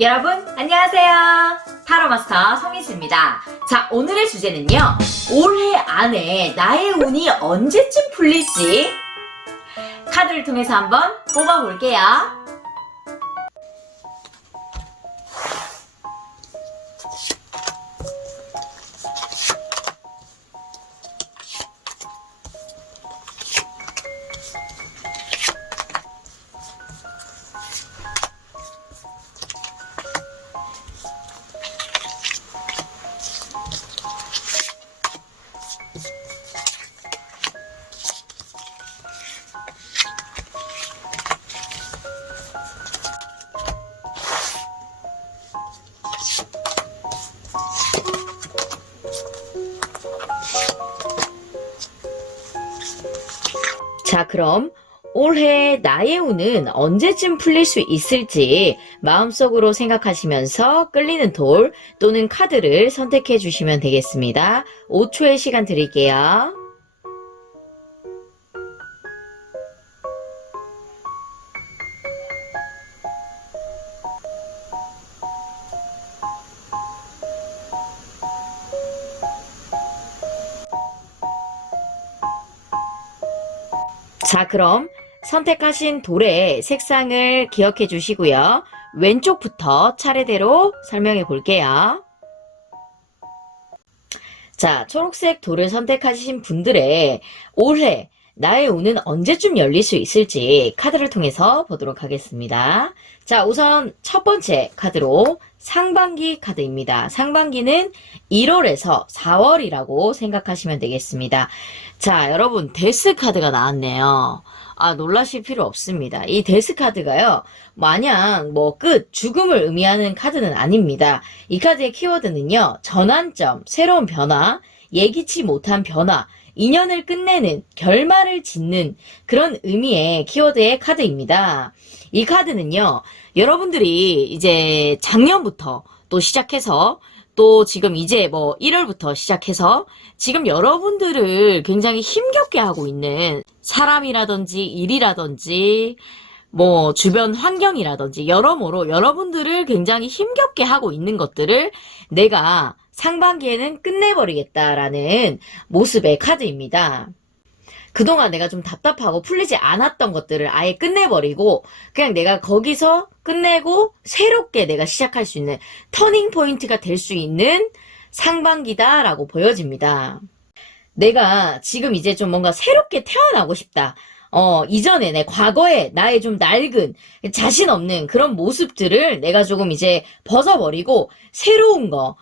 여러분 안녕하세요. 타로마스터 송이수입니다. 자, 오늘의 주제는요, 올해 안에 나의 운이 언제쯤 풀릴지 카드를 통해서 한번 뽑아볼게요. 자, 그럼 올해 나의 운은 언제쯤 풀릴 수 있을지 마음속으로 생각하시면서 끌리는 돌 또는 카드를 선택해 주시면 되겠습니다. 5초의 시간 드릴게요. 자, 그럼 선택하신 돌의 색상을 기억해 주시고요. 왼쪽부터 차례대로 설명해 볼게요. 자, 초록색 돌을 선택하신 분들의 올해 나의 운은 언제쯤 열릴 수 있을지 카드를 통해서 보도록 하겠습니다. 자, 우선 첫 번째 카드로 상반기 카드입니다. 상반기는 1월에서 4월이라고 생각하시면 되겠습니다. 자, 여러분 데스 카드가 나왔네요. 놀라실 필요 없습니다. 이 데스 카드가요, 마냥 죽음을 의미하는 카드는 아닙니다. 이 카드의 키워드는요, 전환점, 새로운 변화, 예기치 못한 변화, 인연을 끝내는, 결말을 짓는 그런 의미의 키워드의 카드입니다. 이 카드는요, 여러분들이 이제 작년부터 또 시작해서 또 지금 이제 1월부터 시작해서 지금 여러분들을 굉장히 힘겹게 하고 있는 사람이라든지 일이라든지 주변 환경이라든지 여러모로 여러분들을 굉장히 힘겹게 하고 있는 것들을 내가 상반기에는 끝내버리겠다라는 모습의 카드입니다. 그동안 내가 좀 답답하고 풀리지 않았던 것들을 아예 끝내버리고 그냥 내가 거기서 끝내고 새롭게 내가 시작할 수 있는 터닝 포인트가 될 수 있는 상반기다라고 보여집니다. 내가 지금 이제 좀 뭔가 새롭게 태어나고 싶다. 이전에 내 과거에 나의 좀 낡은 자신 없는 그런 모습들을 내가 조금 이제 벗어버리고 새로운 거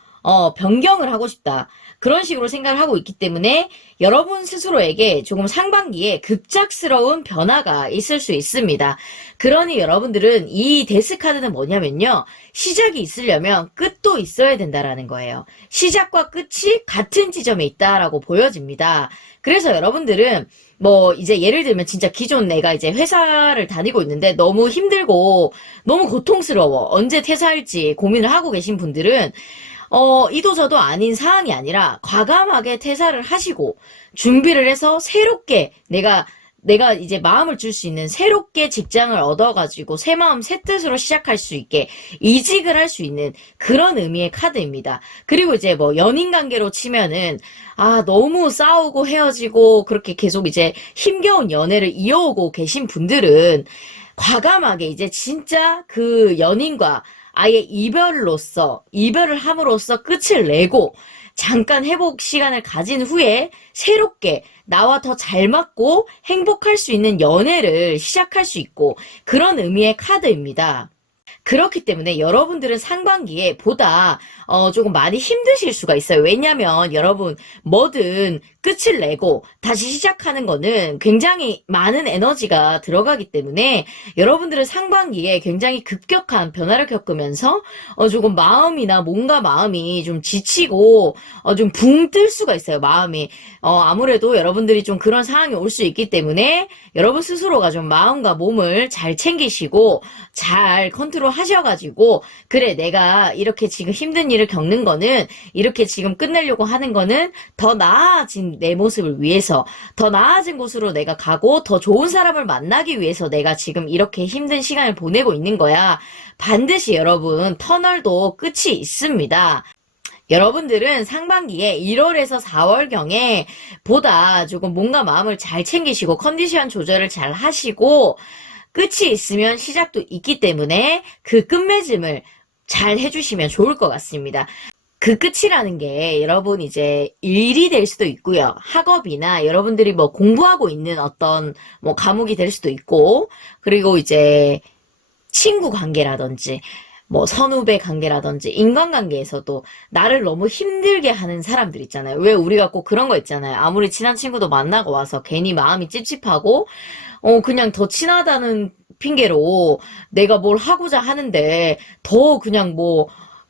변경을 하고 싶다. 그런 식으로 생각을 하고 있기 때문에 여러분 스스로에게 조금 상반기에 급작스러운 변화가 있을 수 있습니다. 그러니 여러분들은 이 데스 카드는 뭐냐면요, 시작이 있으려면 끝도 있어야 된다라는 거예요. 시작과 끝이 같은 지점에 있다라고 보여집니다. 그래서 여러분들은 이제 예를 들면 진짜 기존 내가 이제 회사를 다니고 있는데 너무 힘들고 너무 고통스러워, 언제 퇴사할지 고민을 하고 계신 분들은 이도저도 아닌 사항이 아니라 과감하게 퇴사를 하시고 준비를 해서 새롭게 내가 이제 마음을 줄 수 있는 새롭게 직장을 얻어가지고 새 마음 새 뜻으로 시작할 수 있게 이직을 할 수 있는 그런 의미의 카드입니다. 그리고 이제 연인 관계로 치면은 너무 싸우고 헤어지고 그렇게 계속 이제 힘겨운 연애를 이어오고 계신 분들은 과감하게 이제 진짜 그 연인과 아예 이별을 함으로써 끝을 내고 잠깐 회복 시간을 가진 후에 새롭게 나와 더 잘 맞고 행복할 수 있는 연애를 시작할 수 있고 그런 의미의 카드입니다. 그렇기 때문에 여러분들은 상반기에 보다 조금 많이 힘드실 수가 있어요. 왜냐면 여러분 뭐든 끝을 내고 다시 시작하는 거는 굉장히 많은 에너지가 들어가기 때문에 여러분들은 상반기에 굉장히 급격한 변화를 겪으면서 조금 마음이나 몸과 마음이 좀 지치고 좀 붕 뜰 수가 있어요. 마음이 아무래도 여러분들이 좀 그런 상황이 올 수 있기 때문에 여러분 스스로가 좀 마음과 몸을 잘 챙기시고 잘 컨트롤 하셔가지고, 그래, 내가 이렇게 지금 힘든 일을 겪는 거는, 이렇게 지금 끝내려고 하는 거는 더 나아진 내 모습을 위해서, 더 나아진 곳으로 내가 가고, 더 좋은 사람을 만나기 위해서 내가 지금 이렇게 힘든 시간을 보내고 있는 거야. 반드시 여러분, 터널도 끝이 있습니다. 여러분들은 상반기에 1월에서 4월경에 보다 조금 몸과 마음을 잘 챙기시고 컨디션 조절을 잘 하시고 끝이 있으면 시작도 있기 때문에 그 끝맺음을 잘 해주시면 좋을 것 같습니다. 그 끝이라는 게 여러분 이제 일이 될 수도 있고요. 학업이나 여러분들이 뭐 공부하고 있는 어떤 뭐 과목이 될 수도 있고 그리고 이제 친구 관계라든지 뭐 선후배 관계라든지 인간관계에서도 나를 너무 힘들게 하는 사람들 있잖아요. 왜 우리가 꼭 그런 거 있잖아요. 아무리 친한 친구도 만나고 와서 괜히 마음이 찝찝하고 그냥 더 친하다는 핑계로 내가 뭘 하고자 하는데 더 그냥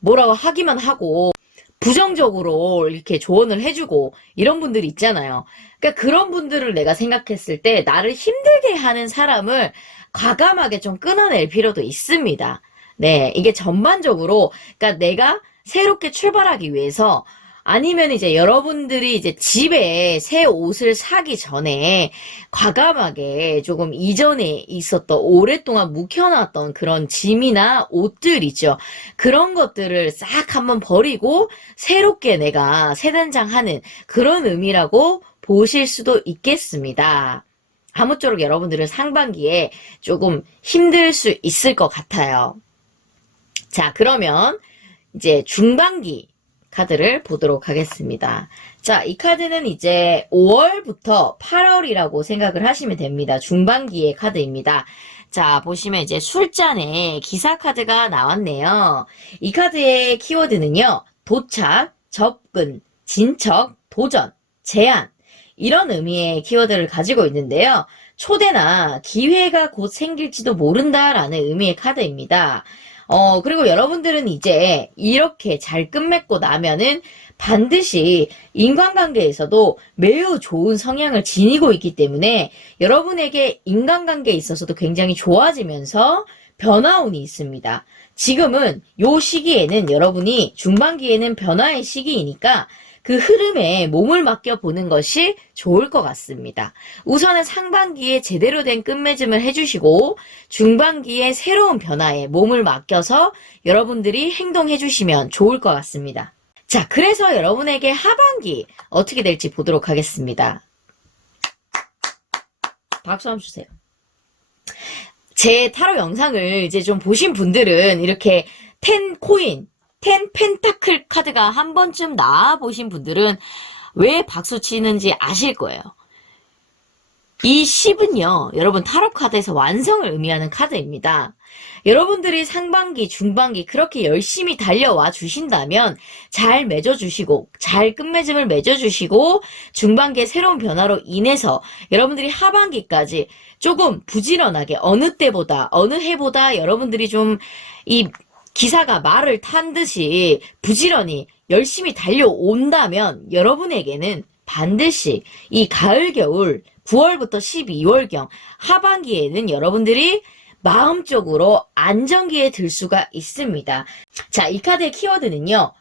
뭐라고 하기만 하고 부정적으로 이렇게 조언을 해주고 이런 분들이 있잖아요. 그러니까 그런 분들을 내가 생각했을 때 나를 힘들게 하는 사람을 과감하게 좀 끊어낼 필요도 있습니다. 네, 이게 전반적으로, 그러니까 내가 새롭게 출발하기 위해서 아니면 이제 여러분들이 이제 집에 새 옷을 사기 전에 과감하게 조금 이전에 있었던 오랫동안 묵혀놨던 그런 짐이나 옷들 있죠. 그런 것들을 싹 한번 버리고 새롭게 내가 새단장하는 그런 의미라고 보실 수도 있겠습니다. 아무쪼록 여러분들은 상반기에 조금 힘들 수 있을 것 같아요. 자, 그러면 이제 중반기 카드를 보도록 하겠습니다. 자, 이 카드는 이제 5월부터 8월이라고 생각을 하시면 됩니다. 중반기의 카드입니다. 자, 보시면 이제 술잔에 기사 카드가 나왔네요. 이 카드의 키워드는요, 도착, 접근, 진척, 도전, 제안, 이런 의미의 키워드를 가지고 있는데요. 초대나 기회가 곧 생길지도 모른다라는 의미의 카드입니다. 그리고 여러분들은 이제 이렇게 잘 끝맺고 나면은 반드시 인간관계에서도 매우 좋은 성향을 지니고 있기 때문에 여러분에게 인간관계에 있어서도 굉장히 좋아지면서 변화운이 있습니다. 지금은 요 시기에는 여러분이 중반기에는 변화의 시기이니까 그 흐름에 몸을 맡겨보는 것이 좋을 것 같습니다. 우선은 상반기에 제대로 된 끝맺음을 해주시고 중반기에 새로운 변화에 몸을 맡겨서 여러분들이 행동해주시면 좋을 것 같습니다. 자, 그래서 여러분에게 하반기 어떻게 될지 보도록 하겠습니다. 박수 한번 주세요. 제 타로 영상을 이제 좀 보신 분들은 이렇게 10 코인, 10 펜타클 카드가 한 번쯤 나와보신 분들은 왜 박수 치는지 아실 거예요. 이 10은요, 여러분 타로 카드에서 완성을 의미하는 카드입니다. 여러분들이 상반기, 중반기 그렇게 열심히 달려와 주신다면 잘 맺어주시고, 잘 끝맺음을 맺어주시고, 중반기의 새로운 변화로 인해서 여러분들이 하반기까지 조금 부지런하게 어느 때보다, 어느 해보다 여러분들이 좀 이 기사가 말을 탄 듯이 부지런히 열심히 달려온다면 여러분에게는 반드시 이 가을, 겨울, 9월부터 12월경 하반기에는 여러분들이 마음적으로 안정기에 들 수가 있습니다. 자, 이 카드의 키워드는요.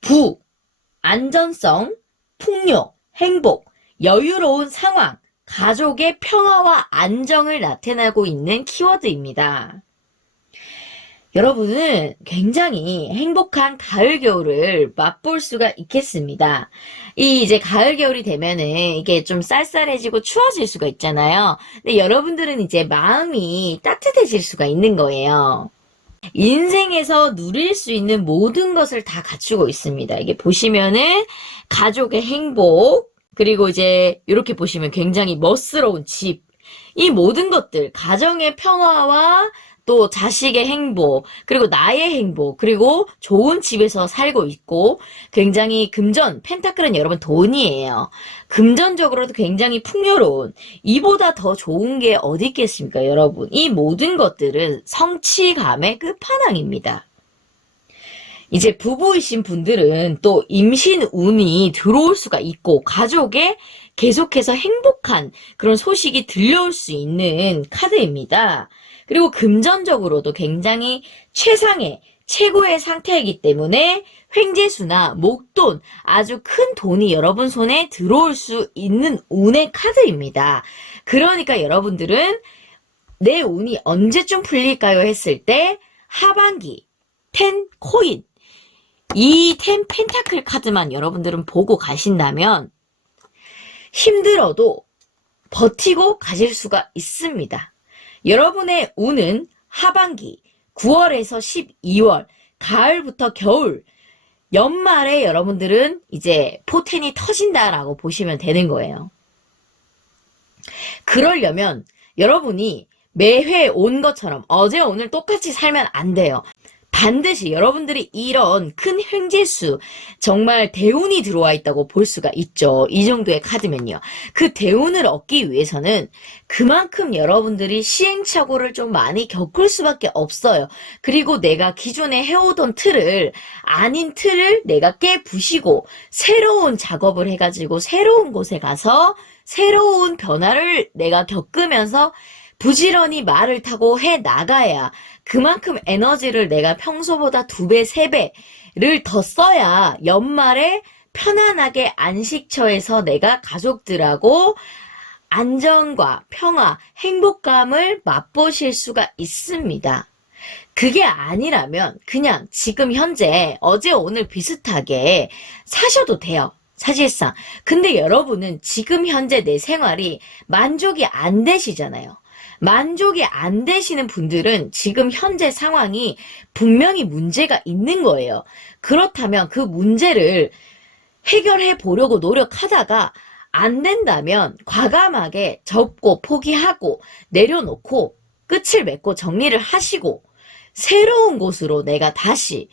부, 안전성, 풍요, 행복, 여유로운 상황, 가족의 평화와 안정을 나타내고 있는 키워드입니다. 여러분은 굉장히 행복한 가을, 겨울을 맛볼 수가 있겠습니다. 이제 가을, 겨울이 되면은 이게 좀 쌀쌀해지고 추워질 수가 있잖아요. 근데 여러분들은 이제 마음이 따뜻해질 수가 있는 거예요. 인생에서 누릴 수 있는 모든 것을 다 갖추고 있습니다. 이게 보시면은 가족의 행복, 그리고 이제 이렇게 보시면 굉장히 멋스러운 집, 이 모든 것들, 가정의 평화와 또 자식의 행복, 그리고 나의 행복, 그리고 좋은 집에서 살고 있고 굉장히 금전, 펜타클은 여러분 돈이에요. 금전적으로도 굉장히 풍요로운, 이보다 더 좋은 게 어디 있겠습니까, 여러분? 이 모든 것들은 성취감의 끝판왕입니다. 이제 부부이신 분들은 또 임신 운이 들어올 수가 있고 가족에 계속해서 행복한 그런 소식이 들려올 수 있는 카드입니다. 그리고 금전적으로도 굉장히 최상의 최고의 상태이기 때문에 횡재수나 목돈, 아주 큰 돈이 여러분 손에 들어올 수 있는 운의 카드입니다. 그러니까 여러분들은 내 운이 언제쯤 풀릴까요? 했을 때 하반기 10 코인, 이 10 펜타클 카드만 여러분들은 보고 가신다면 힘들어도 버티고 가실 수가 있습니다. 여러분의 운은 하반기 9월에서 12월, 가을부터 겨울, 연말에 여러분들은 이제 포텐이 터진다라고 보시면 되는 거예요. 그러려면 여러분이 매회 온 것처럼 어제 오늘 똑같이 살면 안 돼요. 반드시 여러분들이 이런 큰 횡재수, 정말 대운이 들어와 있다고 볼 수가 있죠. 이 정도의 카드면요. 그 대운을 얻기 위해서는 그만큼 여러분들이 시행착오를 좀 많이 겪을 수밖에 없어요. 그리고 내가 기존에 해오던 틀을, 아닌 틀을 내가 깨부시고 새로운 작업을 해가지고 새로운 곳에 가서 새로운 변화를 내가 겪으면서 부지런히 말을 타고 해 나가야 그만큼 에너지를 내가 평소보다 2배, 3배를 더 써야 연말에 편안하게 안식처에서 내가 가족들하고 안정과 평화, 행복감을 맛보실 수가 있습니다. 그게 아니라면 그냥 지금 현재 어제 오늘 비슷하게 사셔도 돼요. 사실상. 근데 여러분은 지금 현재 내 생활이 만족이 안 되시잖아요. 만족이 안 되시는 분들은 지금 현재 상황이 분명히 문제가 있는 거예요. 그렇다면 그 문제를 해결해 보려고 노력하다가 안 된다면 과감하게 접고 포기하고 내려놓고 끝을 맺고 정리를 하시고 새로운 곳으로 내가 다시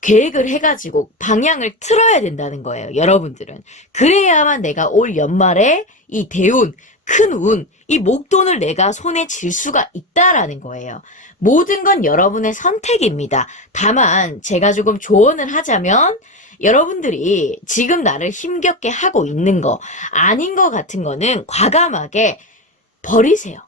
계획을 해가지고 방향을 틀어야 된다는 거예요. 여러분들은. 그래야만 내가 올 연말에 이 대운, 큰 운, 이 목돈을 내가 손에 쥘 수가 있다라는 거예요. 모든 건 여러분의 선택입니다. 다만 제가 조금 조언을 하자면 여러분들이 지금 나를 힘겹게 하고 있는 거, 아닌 거 같은 거는 과감하게 버리세요.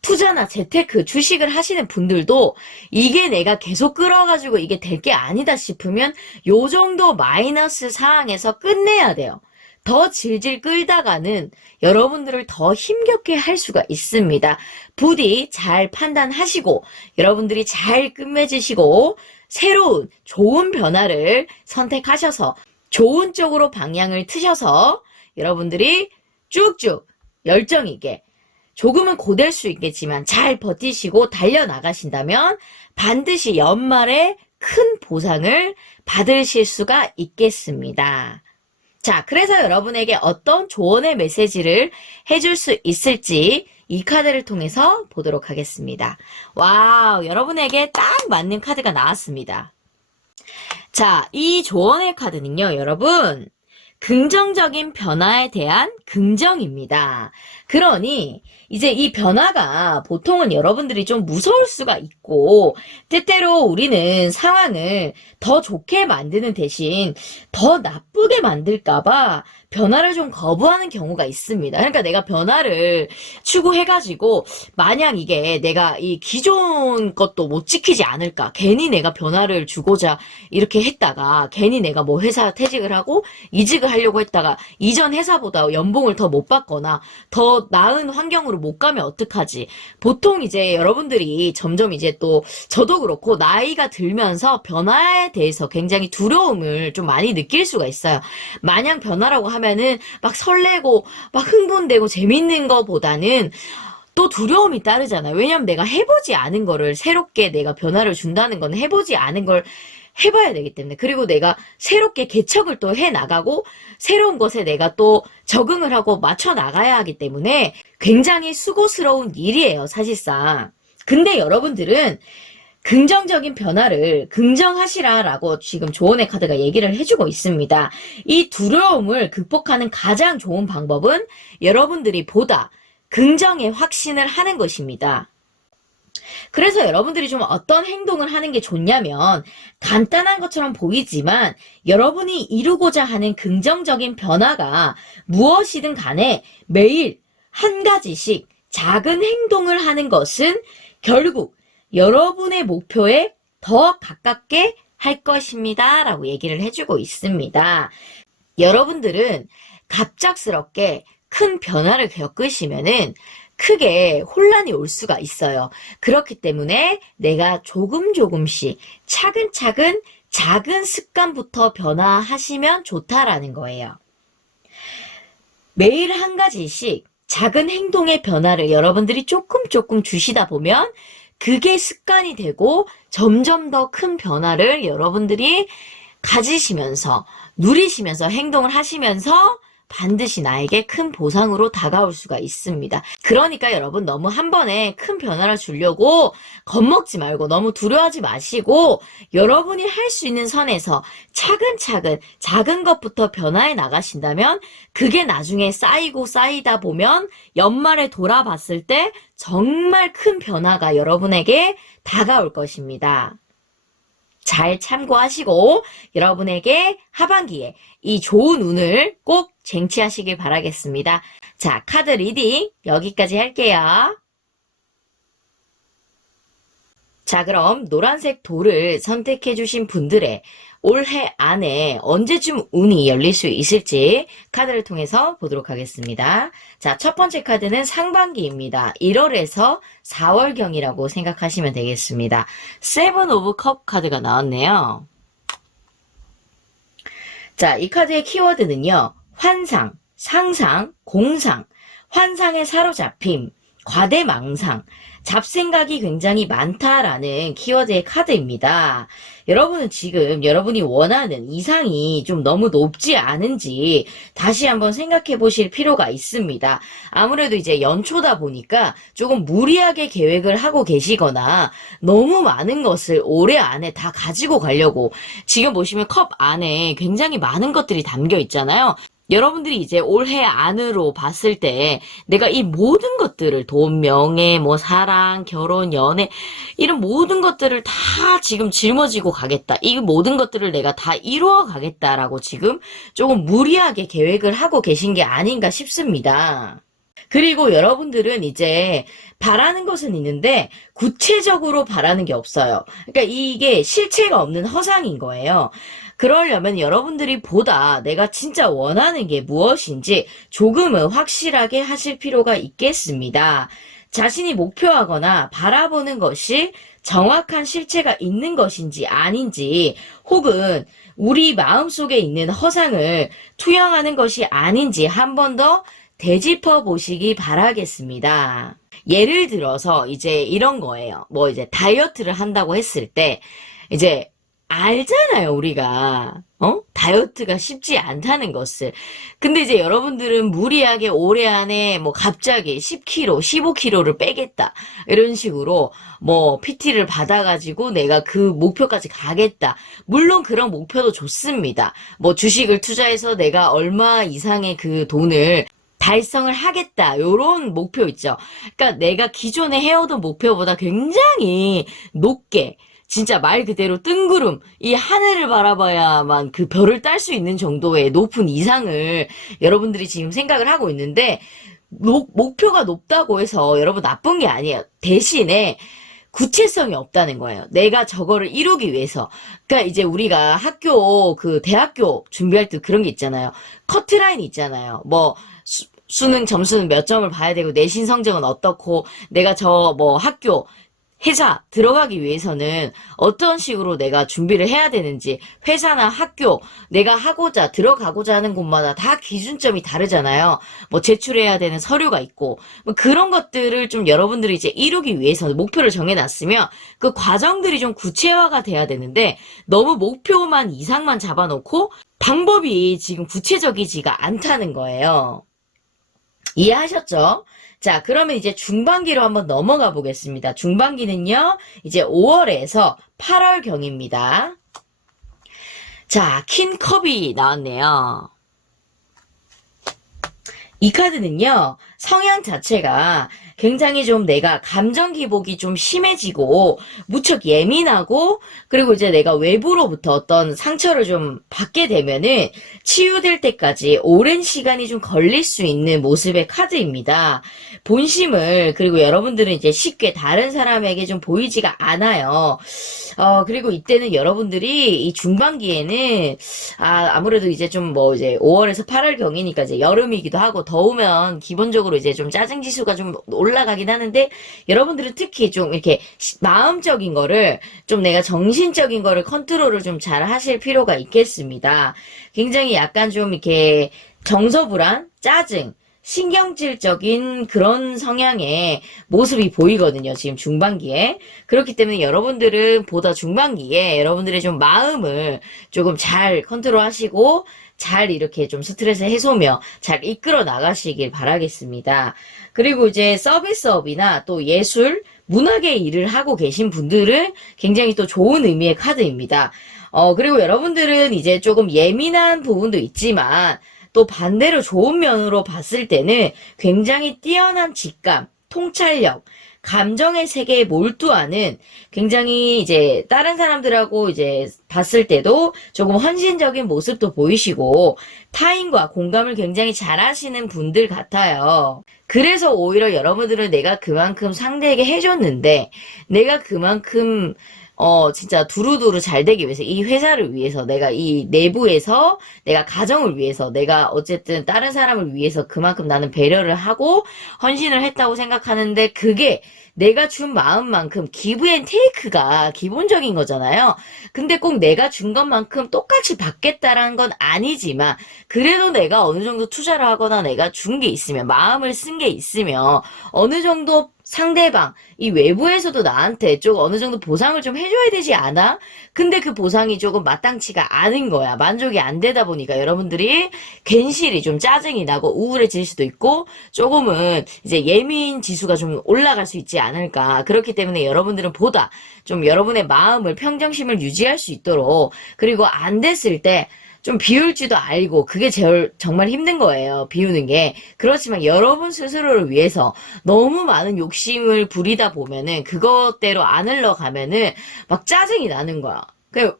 투자나 재테크, 주식을 하시는 분들도 이게 내가 계속 끌어가지고 이게 될 게 아니다 싶으면 요 정도 마이너스 상황에서 끝내야 돼요. 더 질질 끌다가는 여러분들을 더 힘겹게 할 수가 있습니다. 부디 잘 판단하시고 여러분들이 잘 끝맺으시고 새로운 좋은 변화를 선택하셔서 좋은 쪽으로 방향을 트셔서 여러분들이 쭉쭉 열정있게 조금은 고될 수 있겠지만 잘 버티시고 달려나가신다면 반드시 연말에 큰 보상을 받으실 수가 있겠습니다. 자, 그래서 여러분에게 어떤 조언의 메시지를 해줄 수 있을지 이 카드를 통해서 보도록 하겠습니다. 와우, 여러분에게 딱 맞는 카드가 나왔습니다. 자, 이 조언의 카드는요, 여러분, 긍정적인 변화에 대한 긍정입니다. 그러니 이제 이 변화가 보통은 여러분들이 좀 무서울 수가 있고 때때로 우리는 상황을 더 좋게 만드는 대신 더 나쁘게 만들까봐 변화를 좀 거부하는 경우가 있습니다. 그러니까 내가 변화를 추구해가지고 만약 이게 내가 이 기존 것도 못 지키지 않을까, 괜히 내가 변화를 주고자 이렇게 했다가 괜히 내가 뭐 회사 퇴직을 하고 이직을 하려고 했다가 이전 회사보다 연봉을 더 못 받거나 더 나은 환경으로 못 가면 어떡하지? 보통 이제 여러분들이 점점 이제 또 저도 그렇고 나이가 들면서 변화에 대해서 굉장히 두려움을 좀 많이 느낄 수가 있어요. 마냥 변화라고 하면은 막 설레고 막 흥분되고 재밌는 거보다는 또 두려움이 따르잖아요. 왜냐면 내가 해보지 않은 거를 새롭게 내가 변화를 준다는 건 해보지 않은 걸 해봐야 되기 때문에, 그리고 내가 새롭게 개척을 또 해나가고 새로운 것에 내가 또 적응을 하고 맞춰 나가야 하기 때문에 굉장히 수고스러운 일이에요, 사실상. 근데 여러분들은 긍정적인 변화를 긍정하시라라고 지금 조언의 카드가 얘기를 해주고 있습니다. 이 두려움을 극복하는 가장 좋은 방법은 여러분들이 보다 긍정의 확신을 하는 것입니다. 그래서 여러분들이 좀 어떤 행동을 하는 게 좋냐면, 간단한 것처럼 보이지만 여러분이 이루고자 하는 긍정적인 변화가 무엇이든 간에 매일 한 가지씩 작은 행동을 하는 것은 결국 여러분의 목표에 더 가깝게 할 것입니다. 라고 얘기를 해주고 있습니다. 여러분들은 갑작스럽게 큰 변화를 겪으시면은 크게 혼란이 올 수가 있어요. 그렇기 때문에 내가 조금씩 차근차근 작은 습관부터 변화하시면 좋다라는 거예요. 매일 한 가지씩 작은 행동의 변화를 여러분들이 조금 주시다 보면 그게 습관이 되고 점점 더 큰 변화를 여러분들이 가지시면서 누리시면서 행동을 하시면서 반드시 나에게 큰 보상으로 다가올 수가 있습니다. 그러니까 여러분 너무 한 번에 큰 변화를 주려고 겁먹지 말고 너무 두려워하지 마시고 여러분이 할 수 있는 선에서 차근차근 작은 것부터 변화해 나가신다면 그게 나중에 쌓이고 쌓이다 보면 연말에 돌아봤을 때 정말 큰 변화가 여러분에게 다가올 것입니다. 잘 참고하시고 여러분에게 하반기에 이 좋은 운을 꼭 쟁취하시길 바라겠습니다. 자, 카드 리딩 여기까지 할게요. 자, 그럼 노란색 돌을 선택해 주신 분들의 올해 안에 언제쯤 운이 열릴 수 있을지 카드를 통해서 보도록 하겠습니다. 자, 첫 번째 카드는 상반기입니다. 1월에서 4월경이라고 생각하시면 되겠습니다. 세븐 오브 컵 카드가 나왔네요. 자, 이 카드의 키워드는요. 환상, 상상, 공상, 환상에 사로잡힘, 과대망상, 잡생각이 굉장히 많다라는 키워드의 카드입니다. 여러분은 지금 여러분이 원하는 이상이 좀 너무 높지 않은지 다시 한번 생각해 보실 필요가 있습니다. 아무래도 이제 연초다 보니까 조금 무리하게 계획을 하고 계시거나 너무 많은 것을 올해 안에 다 가지고 가려고 지금 보시면 컵 안에 굉장히 많은 것들이 담겨 있잖아요. 여러분들이 이제 올해 안으로 봤을 때 내가 이 모든 것들을 돈, 명예, 뭐 사랑, 결혼, 연애 이런 모든 것들을 다 지금 짊어지고 가겠다. 이 모든 것들을 내가 다 이루어 가겠다라고 지금 조금 무리하게 계획을 하고 계신 게 아닌가 싶습니다. 그리고 여러분들은 이제 바라는 것은 있는데 구체적으로 바라는 게 없어요. 그러니까 이게 실체가 없는 허상인 거예요. 그러려면 여러분들이 보다 내가 진짜 원하는 게 무엇인지 조금은 확실하게 하실 필요가 있겠습니다. 자신이 목표하거나 바라보는 것이 정확한 실체가 있는 것인지 아닌지 혹은 우리 마음속에 있는 허상을 투영하는 것이 아닌지 한 번 더 되짚어 보시기 바라겠습니다. 예를 들어서 이제 이런 거예요. 뭐 이제 다이어트를 한다고 했을 때 이제 알잖아요, 우리가. 다이어트가 쉽지 않다는 것을. 근데 이제 여러분들은 무리하게 올해 안에 뭐 갑자기 10kg, 15kg를 빼겠다. 이런 식으로 뭐 PT를 받아가지고 내가 그 목표까지 가겠다. 물론 그런 목표도 좋습니다. 뭐 주식을 투자해서 내가 얼마 이상의 그 돈을 달성을 하겠다. 요런 목표 있죠. 그러니까 내가 기존에 해오던 목표보다 굉장히 높게 진짜 말 그대로 뜬구름, 이 하늘을 바라봐야만 그 별을 딸 수 있는 정도의 높은 이상을 여러분들이 지금 생각을 하고 있는데, 목표가 높다고 해서 여러분 나쁜 게 아니에요. 대신에 구체성이 없다는 거예요. 내가 저거를 이루기 위해서. 그러니까 이제 우리가 대학교 준비할 때 그런 게 있잖아요. 커트라인 있잖아요. 뭐, 수능 점수는 몇 점을 봐야 되고, 내신 성적은 어떻고, 내가 회사 들어가기 위해서는 어떤 식으로 내가 준비를 해야 되는지 회사나 학교 내가 들어가고자 하는 곳마다 다 기준점이 다르잖아요. 뭐 제출해야 되는 서류가 있고 뭐 그런 것들을 좀 여러분들이 이제 이루기 위해서 목표를 정해놨으면 그 과정들이 좀 구체화가 돼야 되는데 너무 목표만 이상만 잡아놓고 방법이 지금 구체적이지가 않다는 거예요. 이해하셨죠? 자, 그러면 이제 중반기로 한번 넘어가 보겠습니다. 중반기는요, 이제 5월에서 8월경입니다. 자, 퀸컵이 나왔네요. 이 카드는요, 성향 자체가 굉장히 좀 내가 감정 기복이 좀 심해지고 무척 예민하고 그리고 이제 내가 외부로부터 어떤 상처를 좀 받게 되면은 치유될 때까지 오랜 시간이 좀 걸릴 수 있는 모습의 카드입니다. 본심을 그리고 여러분들은 이제 쉽게 다른 사람에게 좀 보이지가 않아요. 그리고 이때는 여러분들이 이 중반기에는 아무래도 이제 좀 뭐 이제 5월에서 8월 경이니까 이제 여름이기도 하고 더우면 기본적으로 이제 좀 짜증 지수가 좀 올라가긴 하는데 여러분들은 특히 좀 이렇게 마음적인 거를 좀 내가 정신적인 거를 컨트롤을 좀 잘 하실 필요가 있겠습니다. 굉장히 약간 좀 이렇게 정서불안, 짜증, 신경질적인 그런 성향의 모습이 보이거든요. 지금 중반기에. 그렇기 때문에 여러분들은 보다 중반기에 여러분들의 좀 마음을 조금 잘 컨트롤 하시고 잘 이렇게 좀 스트레스 해소며 잘 이끌어 나가시길 바라겠습니다. 그리고 이제 서비스업이나 또 예술, 문학의 일을 하고 계신 분들은 굉장히 또 좋은 의미의 카드입니다. 그리고 여러분들은 이제 조금 예민한 부분도 있지만 또 반대로 좋은 면으로 봤을 때는 굉장히 뛰어난 직감, 통찰력, 감정의 세계에 몰두하는 굉장히 이제 다른 사람들하고 이제 봤을 때도 조금 헌신적인 모습도 보이시고 타인과 공감을 굉장히 잘하시는 분들 같아요. 그래서 오히려 여러분들은 내가 그만큼 상대에게 해줬는데 내가 그만큼 진짜 두루두루 잘 되기 위해서, 이 회사를 위해서, 내가 이 내부에서, 내가 가정을 위해서, 내가 어쨌든 다른 사람을 위해서 그만큼 나는 배려를 하고 헌신을 했다고 생각하는데 그게 내가 준 마음만큼 기브 앤 테이크가 기본적인 거잖아요. 근데 꼭 내가 준 것만큼 똑같이 받겠다라는 건 아니지만 그래도 내가 어느 정도 투자를 하거나 내가 준 게 있으면 마음을 쓴 게 있으면 어느 정도 상대방, 이 외부에서도 나한테 좀 어느 정도 보상을 좀 해줘야 되지 않아? 근데 그 보상이 조금 마땅치가 않은 거야. 만족이 안 되다 보니까 여러분들이 괜시리 좀 짜증이 나고 우울해질 수도 있고 조금은 이제 예민 지수가 좀 올라갈 수 있지 않을까. 그렇기 때문에 여러분들은 보다 좀 여러분의 마음을 평정심을 유지할 수 있도록 그리고 안 됐을 때 좀 비울지도 알고 그게 제일 정말 힘든 거예요. 비우는 게. 그렇지만 여러분 스스로를 위해서 너무 많은 욕심을 부리다 보면은 그것대로 안 흘러가면은 막 짜증이 나는 거야. 그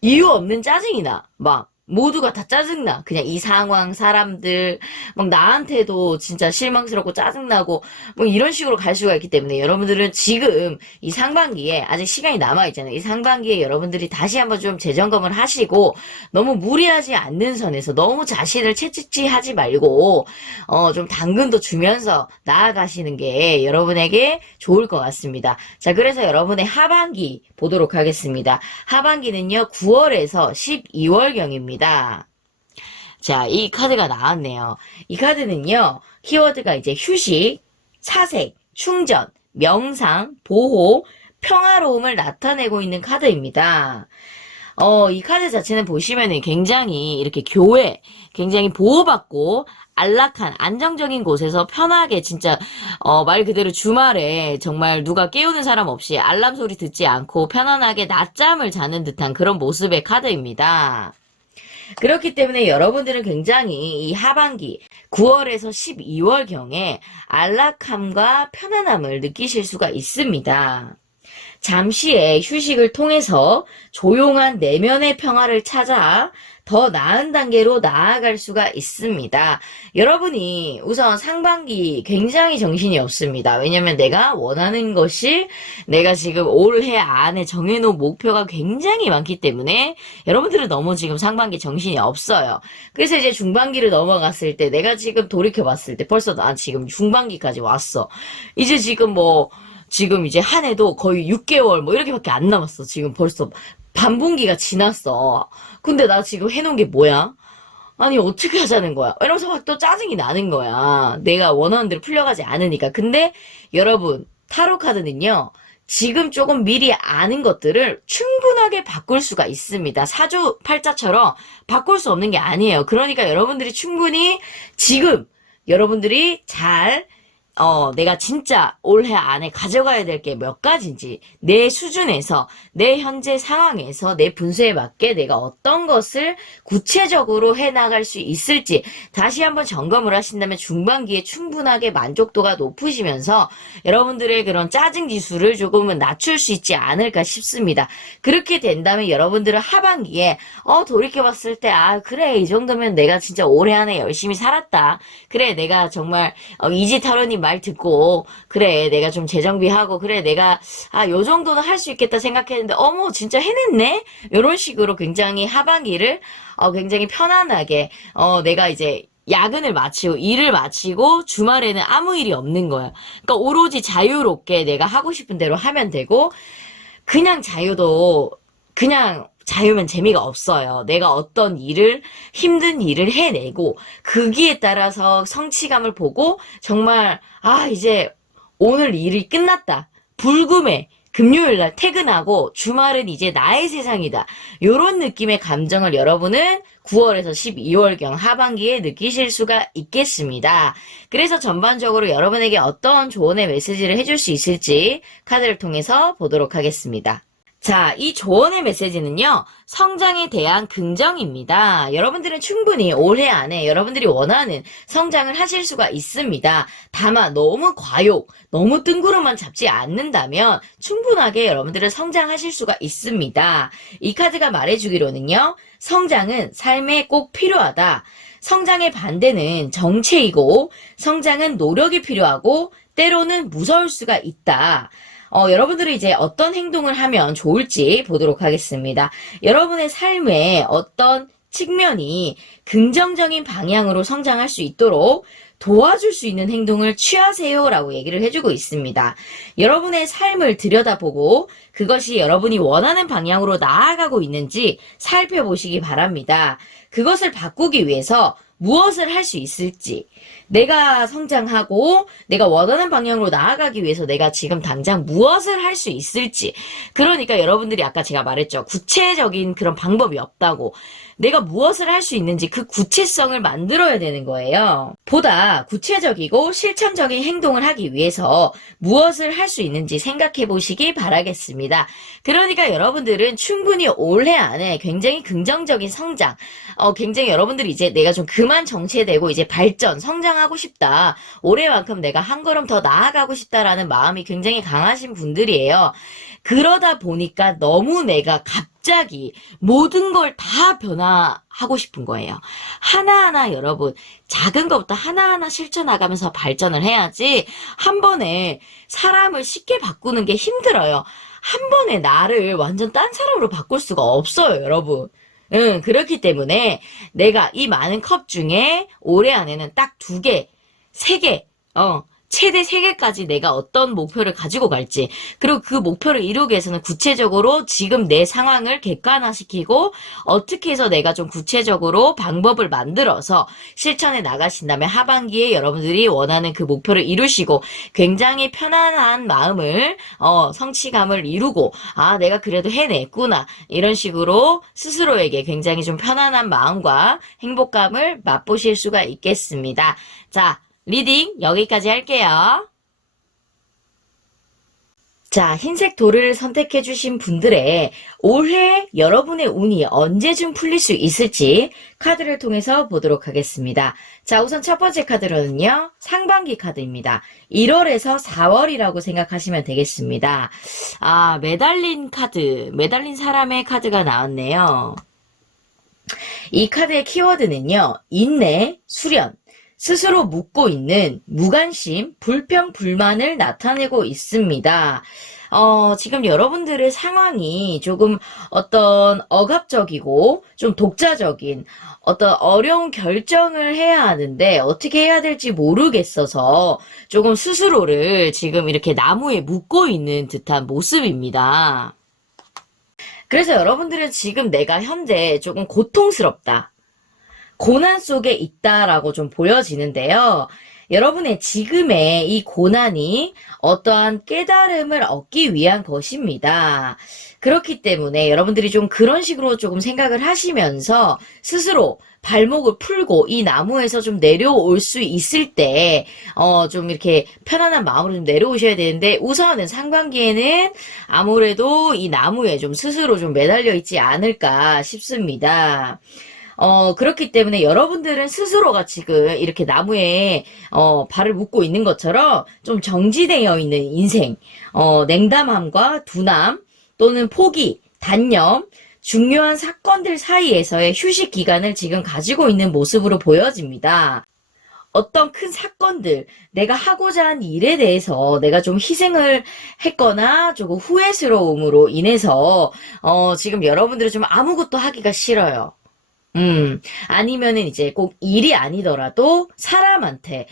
이유 없는 짜증이 나. 막 모두가 다 짜증나. 그냥 이 상황, 사람들, 막 나한테도 진짜 실망스럽고 짜증나고, 뭐 이런 식으로 갈 수가 있기 때문에 여러분들은 지금 이 상반기에 아직 시간이 남아있잖아요. 이 상반기에 여러분들이 다시 한번 좀 재점검을 하시고, 너무 무리하지 않는 선에서 너무 자신을 채찍질하지 말고, 좀 당근도 주면서 나아가시는 게 여러분에게 좋을 것 같습니다. 자, 그래서 여러분의 하반기 보도록 하겠습니다. 하반기는요, 9월에서 12월경입니다. 자, 이 카드가 나왔네요. 이 카드는요, 키워드가 이제 휴식, 사색, 충전, 명상, 보호, 평화로움을 나타내고 있는 카드입니다. 이 카드 자체는 보시면은 굉장히 이렇게 교회, 굉장히 보호받고 안락한 안정적인 곳에서 편하게 진짜 말 그대로 주말에 정말 누가 깨우는 사람 없이 알람 소리 듣지 않고 편안하게 낮잠을 자는 듯한 그런 모습의 카드입니다. 그렇기 때문에 여러분들은 굉장히 이 하반기 9월에서 12월경에 안락함과 편안함을 느끼실 수가 있습니다. 잠시의 휴식을 통해서 조용한 내면의 평화를 찾아 더 나은 단계로 나아갈 수가 있습니다. 여러분이 우선 상반기 굉장히 정신이 없습니다. 왜냐면 내가 원하는 것이 내가 지금 올해 안에 정해놓은 목표가 굉장히 많기 때문에 여러분들은 너무 지금 상반기 정신이 없어요. 그래서 이제 중반기를 넘어갔을 때 내가 지금 돌이켜봤을 때 벌써 나 지금 중반기까지 왔어. 이제 지금 이제 한 해도 거의 6개월 뭐 이렇게밖에 안 남았어. 지금 벌써 반분기가 지났어. 근데 나 지금 해놓은 게 뭐야? 아니 어떻게 하자는 거야? 이러면서 막 또 짜증이 나는 거야. 내가 원하는 대로 풀려가지 않으니까. 근데 여러분 타로 카드는요. 지금 조금 미리 아는 것들을 충분하게 바꿀 수가 있습니다. 사주팔자처럼 바꿀 수 없는 게 아니에요. 그러니까 여러분들이 충분히 지금 여러분들이 잘 내가 진짜 올해 안에 가져가야 될 게 몇 가지인지, 내 수준에서, 내 현재 상황에서, 내 분수에 맞게 내가 어떤 것을 구체적으로 해나갈 수 있을지, 다시 한번 점검을 하신다면 중반기에 충분하게 만족도가 높으시면서 여러분들의 그런 짜증 지수를 조금은 낮출 수 있지 않을까 싶습니다. 그렇게 된다면 여러분들은 하반기에, 돌이켜봤을 때, 그래, 이 정도면 내가 진짜 올해 안에 열심히 살았다. 그래, 내가 정말, 이지타로님 말 듣고 그래 내가 좀 재정비하고 그래 내가 요 정도는 할 수 있겠다 생각했는데 어머 진짜 해냈네 이런 식으로 굉장히 하반기를 굉장히 편안하게 내가 이제 야근을 마치고 일을 마치고 주말에는 아무 일이 없는 거야. 그러니까 오로지 자유롭게 내가 하고 싶은 대로 하면 되고 그냥 자유도 그냥 자유면 재미가 없어요. 내가 어떤 일을, 힘든 일을 해내고, 거기에 따라서 성취감을 보고, 정말, 이제 오늘 일이 끝났다. 불금에, 금요일 날 퇴근하고, 주말은 이제 나의 세상이다. 요런 느낌의 감정을 여러분은 9월에서 12월경 하반기에 느끼실 수가 있겠습니다. 그래서 전반적으로 여러분에게 어떤 조언의 메시지를 해줄 수 있을지 카드를 통해서 보도록 하겠습니다. 자, 이 조언의 메시지는요, 성장에 대한 긍정입니다. 여러분들은 충분히 올해 안에 여러분들이 원하는 성장을 하실 수가 있습니다. 다만 너무 과욕, 너무 뜬구름만 잡지 않는다면 충분하게 여러분들은 성장하실 수가 있습니다. 이 카드가 말해주기로는요, 성장은 삶에 꼭 필요하다. 성장의 반대는 정체이고, 성장은 노력이 필요하고, 때로는 무서울 수가 있다. 여러분들이 이제 어떤 행동을 하면 좋을지 보도록 하겠습니다. 여러분의 삶에 어떤 측면이 긍정적인 방향으로 성장할 수 있도록 도와줄 수 있는 행동을 취하세요라고 얘기를 해주고 있습니다. 여러분의 삶을 들여다보고 그것이 여러분이 원하는 방향으로 나아가고 있는지 살펴보시기 바랍니다. 그것을 바꾸기 위해서 무엇을 할 수 있을지, 내가 성장하고 내가 원하는 방향으로 나아가기 위해서 내가 지금 당장 무엇을 할 수 있을지. 그러니까 여러분들이 아까 제가 말했죠. 구체적인 그런 방법이 없다고. 내가 무엇을 할 수 있는지 그 구체성을 만들어야 되는 거예요. 보다 구체적이고 실천적인 행동을 하기 위해서 무엇을 할 수 있는지 생각해 보시기 바라겠습니다. 그러니까 여러분들은 충분히 올해 안에 굉장히 긍정적인 성장, 굉장히 여러분들이 이제 내가 좀 그만 정체되고 이제 발전, 성장하고 싶다. 올해만큼 내가 한 걸음 더 나아가고 싶다라는 마음이 굉장히 강하신 분들이에요. 그러다 보니까 너무 내가 갑자기 모든 걸 다 변화하고 싶은 거예요. 하나하나 여러분, 작은 것부터 하나하나 실천나가면서 발전을 해야지 한 번에 사람을 쉽게 바꾸는 게 힘들어요. 한 번에 나를 완전 딴 사람으로 바꿀 수가 없어요, 여러분. 그렇기 때문에 내가 이 많은 컵 중에 올해 안에는 딱 2개, 3개, 최대 3개까지 내가 어떤 목표를 가지고 갈지, 그리고 그 목표를 이루기 위해서는 구체적으로 지금 내 상황을 객관화시키고 어떻게 해서 내가 좀 구체적으로 방법을 만들어서 실천해 나가신다면 하반기에 여러분들이 원하는 그 목표를 이루시고 굉장히 편안한 마음을 성취감을 이루고 내가 그래도 해냈구나 이런 식으로 스스로에게 굉장히 좀 편안한 마음과 행복감을 맛보실 수가 있겠습니다. 자, 리딩 여기까지 할게요. 자, 흰색 돌을 선택해 주신 분들의 올해 여러분의 운이 언제쯤 풀릴 수 있을지 카드를 통해서 보도록 하겠습니다. 자, 우선 첫 번째 카드로는요, 상반기 카드입니다. 1월에서 4월이라고 생각하시면 되겠습니다. 매달린 카드, 매달린 사람의 카드가 나왔네요. 이 카드의 키워드는요, 인내, 수련, 스스로 묻고 있는 무관심, 불평, 불만을 나타내고 있습니다. 지금 여러분들의 상황이 조금 어떤 억압적이고 좀 독자적인 어떤 어려운 결정을 해야 하는데 어떻게 해야 될지 모르겠어서 조금 스스로를 지금 이렇게 나무에 묶고 있는 듯한 모습입니다. 그래서 여러분들은 지금 내가 현재 조금 고통스럽다. 고난 속에 있다라고 좀 보여지는데요. 여러분의 지금의 이 고난이 어떠한 깨달음을 얻기 위한 것입니다. 그렇기 때문에 여러분들이 좀 그런 식으로 조금 생각을 하시면서 스스로 발목을 풀고 이 나무에서 좀 내려올 수 있을 때, 좀 이렇게 편안한 마음으로 좀 내려오셔야 되는데, 우선은 상반기에는 아무래도 이 나무에 좀 스스로 좀 매달려 있지 않을까 싶습니다. 그렇기 때문에 여러분들은 스스로가 지금 이렇게 나무에, 발을 묶고 있는 것처럼 좀 정지되어 있는 인생, 냉담함과 둔함, 또는 포기, 단념, 중요한 사건들 사이에서의 휴식 기간을 지금 가지고 있는 모습으로 보여집니다. 어떤 큰 사건들, 내가 하고자 한 일에 대해서 내가 좀 희생을 했거나 조금 후회스러움으로 인해서, 지금 여러분들은 좀 아무것도 하기가 싫어요. 아니면은 이제 꼭 일이 아니더라도 사람한테,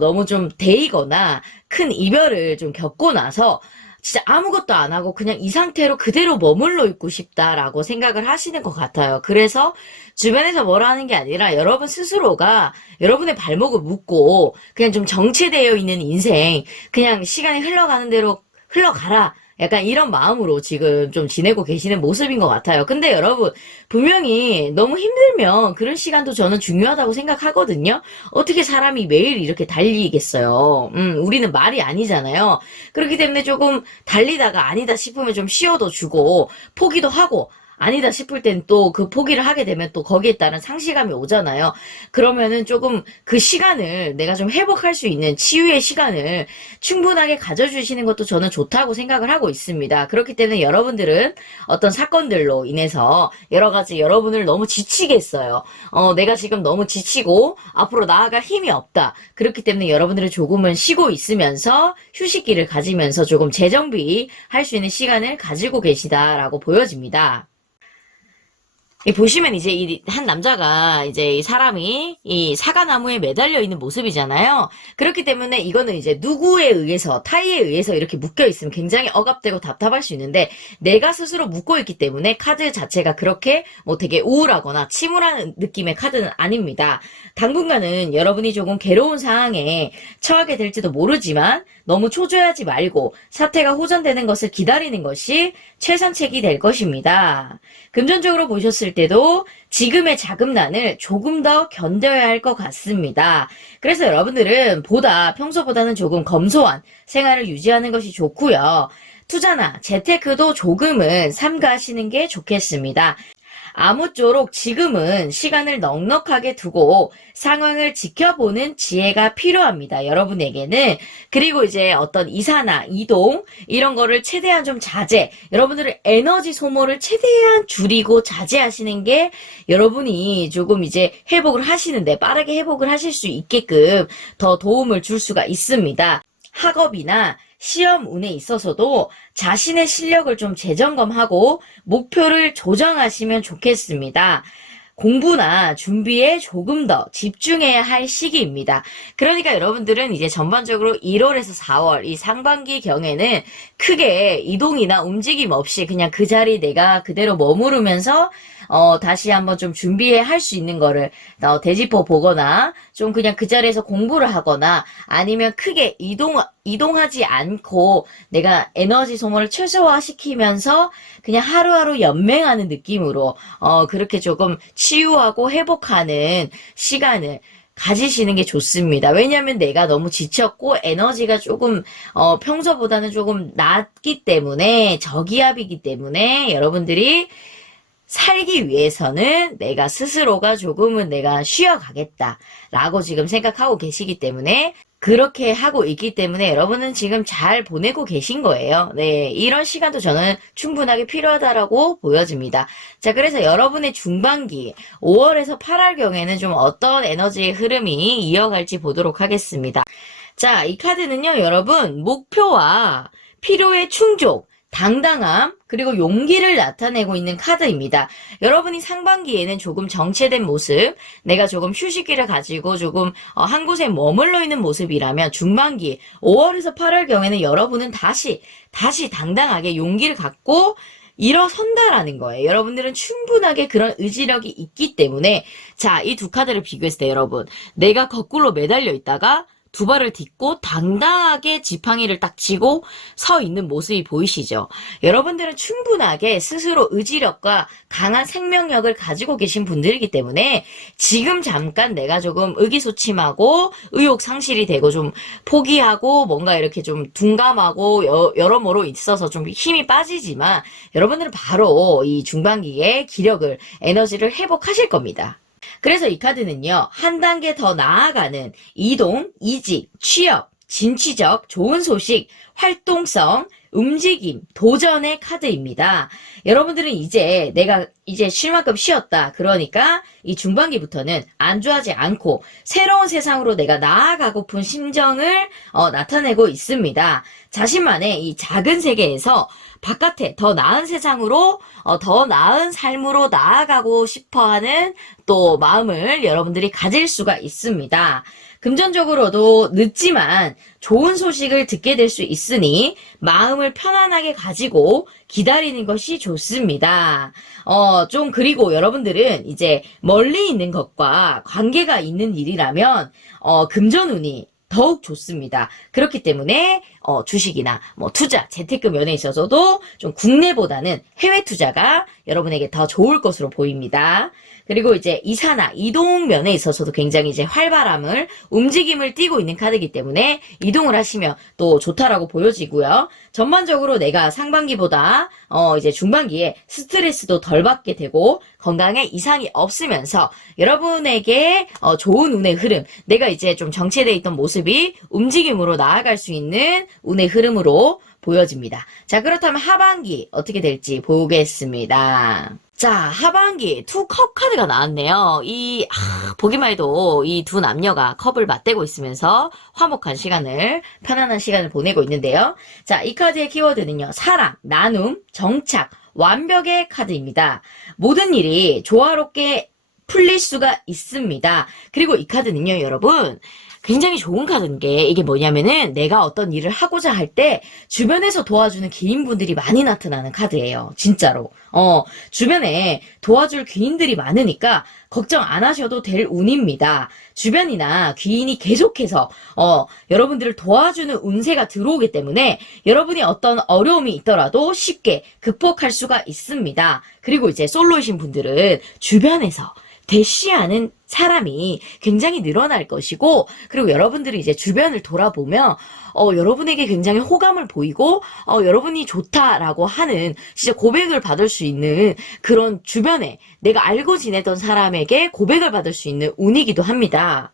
너무 좀 데이거나 큰 이별을 좀 겪고 나서 진짜 아무것도 안 하고 그냥 이 상태로 그대로 머물러 있고 싶다라고 생각을 하시는 것 같아요. 그래서 주변에서 뭐라 하는 게 아니라 여러분 스스로가 여러분의 발목을 묶고 그냥 좀 정체되어 있는 인생, 그냥 시간이 흘러가는 대로 흘러가라. 약간 이런 마음으로 지금 좀 지내고 계시는 모습인 것 같아요. 근데 여러분, 분명히 너무 힘들면 그런 시간도 저는 중요하다고 생각하거든요. 어떻게 사람이 매일 이렇게 달리겠어요? 우리는 말이 아니잖아요. 그렇기 때문에 조금 달리다가 아니다 싶으면 좀 쉬어도 주고, 포기도 하고, 아니다 싶을 땐 또 그 포기를 하게 되면 또 거기에 따른 상실감이 오잖아요. 그러면은 조금 그 시간을 내가 좀 회복할 수 있는 치유의 시간을 충분하게 가져주시는 것도 저는 좋다고 생각을 하고 있습니다. 그렇기 때문에 여러분들은 어떤 사건들로 인해서 여러 가지 여러분을 너무 지치게 했어요. 내가 지금 너무 지치고 앞으로 나아갈 힘이 없다. 그렇기 때문에 여러분들은 조금은 쉬고 있으면서 휴식기를 가지면서 조금 재정비 할 수 있는 시간을 가지고 계시다라고 보여집니다. 보시면 이제 이 한 남자가 이제 이 사람이 이 사과나무에 매달려 있는 모습이잖아요. 그렇기 때문에 이거는 이제 누구에 의해서, 타의에 의해서 이렇게 묶여 있으면 굉장히 억압되고 답답할 수 있는데, 내가 스스로 묶고 있기 때문에 카드 자체가 그렇게 뭐 되게 우울하거나 침울한 느낌의 카드는 아닙니다. 당분간은 여러분이 조금 괴로운 상황에 처하게 될지도 모르지만 너무 초조해하지 말고 사태가 호전되는 것을 기다리는 것이 최선책이 될 것입니다. 금전적으로 보셨을 때도 지금의 자금난을 조금 더 견뎌야 할 것 같습니다. 그래서 여러분들은 평소보다는 조금 검소한 생활을 유지하는 것이 좋고요. 투자나 재테크도 조금은 삼가하시는 게 좋겠습니다. 아무쪼록 지금은 시간을 넉넉하게 두고 상황을 지켜보는 지혜가 필요합니다. 여러분에게는. 그리고 이제 어떤 이사나 이동 이런 거를 최대한 좀 여러분들의 에너지 소모를 최대한 줄이고 자제하시는 게 여러분이 조금 이제 회복을 하시는데 빠르게 회복을 하실 수 있게끔 더 도움을 줄 수가 있습니다. 학업이나 시험 운에 있어서도 자신의 실력을 좀 재점검하고 목표를 조정하시면 좋겠습니다. 공부나 준비에 조금 더 집중해야 할 시기입니다. 그러니까 여러분들은 이제 전반적으로 1월에서 4월 이 상반기 경에는 크게 이동이나 움직임 없이 그냥 그 자리 내가 그대로 머무르면서 다시 한번 좀 준비해 할 수 있는 거를 되짚어 보거나 좀 그냥 그 자리에서 공부를 하거나 아니면 크게 이동하지 않고 내가 에너지 소모를 최소화시키면서 그냥 하루하루 연맹하는 느낌으로 그렇게 조금 치유하고 회복하는 시간을 가지시는 게 좋습니다. 왜냐하면 내가 너무 지쳤고 에너지가 조금 평소보다는 조금 낮기 때문에 저기압이기 때문에 여러분들이 살기 위해서는 내가 스스로가 조금은 내가 쉬어가겠다라고 지금 생각하고 계시기 때문에 그렇게 하고 있기 때문에 여러분은 지금 잘 보내고 계신 거예요. 네, 이런 시간도 저는 충분하게 필요하다라고 보여집니다. 자, 그래서 여러분의 중반기 5월에서 8월경에는 좀 어떤 에너지의 흐름이 이어갈지 보도록 하겠습니다. 자, 이 카드는요, 여러분, 목표와 필요의 충족, 당당함, 그리고 용기를 나타내고 있는 카드입니다. 여러분이 상반기에는 조금 정체된 모습, 내가 조금 휴식기를 가지고 조금 한 곳에 머물러 있는 모습이라면 중반기 5월에서 8월 경에는 여러분은 다시 당당하게 용기를 갖고 일어선다라는 거예요. 여러분들은 충분하게 그런 의지력이 있기 때문에 자, 이 두 카드를 비교했을 때 여러분, 내가 거꾸로 매달려 있다가 두 발을 딛고 당당하게 지팡이를 딱 쥐고 서 있는 모습이 보이시죠? 여러분들은 충분하게 스스로 의지력과 강한 생명력을 가지고 계신 분들이기 때문에 지금 잠깐 내가 조금 의기소침하고 의욕 상실이 되고 좀 포기하고 뭔가 이렇게 좀 둔감하고 여러모로 있어서 좀 힘이 빠지지만 여러분들은 바로 이 중반기에 기력을, 에너지를 회복하실 겁니다. 그래서 이 카드는요, 한 단계 더 나아가는 이동, 이직, 취업, 진취적, 좋은 소식, 활동성, 움직임, 도전의 카드입니다. 여러분들은 이제 내가 이제 쉴 만큼 쉬었다. 그러니까 이 중반기부터는 안주하지 않고 새로운 세상으로 내가 나아가고픈 심정을 나타내고 있습니다. 자신만의 이 작은 세계에서 바깥에 더 나은 세상으로 더 나은 삶으로 나아가고 싶어하는 또 마음을 여러분들이 가질 수가 있습니다. 금전적으로도 늦지만 좋은 소식을 듣게 될 수 있으니 마음을 편안하게 가지고 기다리는 것이 좋습니다. 좀 그리고 여러분들은 이제 멀리 있는 것과 관계가 있는 일이라면 금전운이 더욱 좋습니다. 그렇기 때문에 주식이나 뭐 투자, 재테크 면에 있어서도 좀 국내보다는 해외 투자가 여러분에게 더 좋을 것으로 보입니다. 그리고 이제 이사나 이동 면에 있어서도 굉장히 이제 활발함을, 움직임을 띠고 있는 카드이기 때문에 이동을 하시면 또 좋다라고 보여지고요. 전반적으로 내가 상반기보다 이제 중반기에 스트레스도 덜 받게 되고 건강에 이상이 없으면서 여러분에게 좋은 운의 흐름, 내가 이제 좀 정체되어 있던 모습이 움직임으로 나아갈 수 있는 운의 흐름으로 보여집니다. 자, 그렇다면 하반기 어떻게 될지 보겠습니다. 자, 하반기 투 컵 카드가 나왔네요. 보기만 해도 이 두 남녀가 컵을 맞대고 있으면서 화목한 시간을, 편안한 시간을 보내고 있는데요. 자, 이 카드의 키워드는요, 사랑, 나눔, 정착, 완벽의 카드입니다. 모든 일이 조화롭게 풀릴 수가 있습니다. 그리고 이 카드는요, 여러분, 굉장히 좋은 카드인 게 이게 뭐냐면은 내가 어떤 일을 하고자 할 때 주변에서 도와주는 귀인분들이 많이 나타나는 카드예요. 진짜로. 주변에 도와줄 귀인들이 많으니까 걱정 안 하셔도 될 운입니다. 주변이나 귀인이 계속해서 여러분들을 도와주는 운세가 들어오기 때문에 여러분이 어떤 어려움이 있더라도 쉽게 극복할 수가 있습니다. 그리고 이제 솔로이신 분들은 주변에서 대시하는 사람이 굉장히 늘어날 것이고, 그리고 여러분들이 이제 주변을 돌아보면 여러분에게 굉장히 호감을 보이고 여러분이 좋다라고 하는 진짜 고백을 받을 수 있는 그런, 주변에 내가 알고 지내던 사람에게 고백을 받을 수 있는 운이기도 합니다.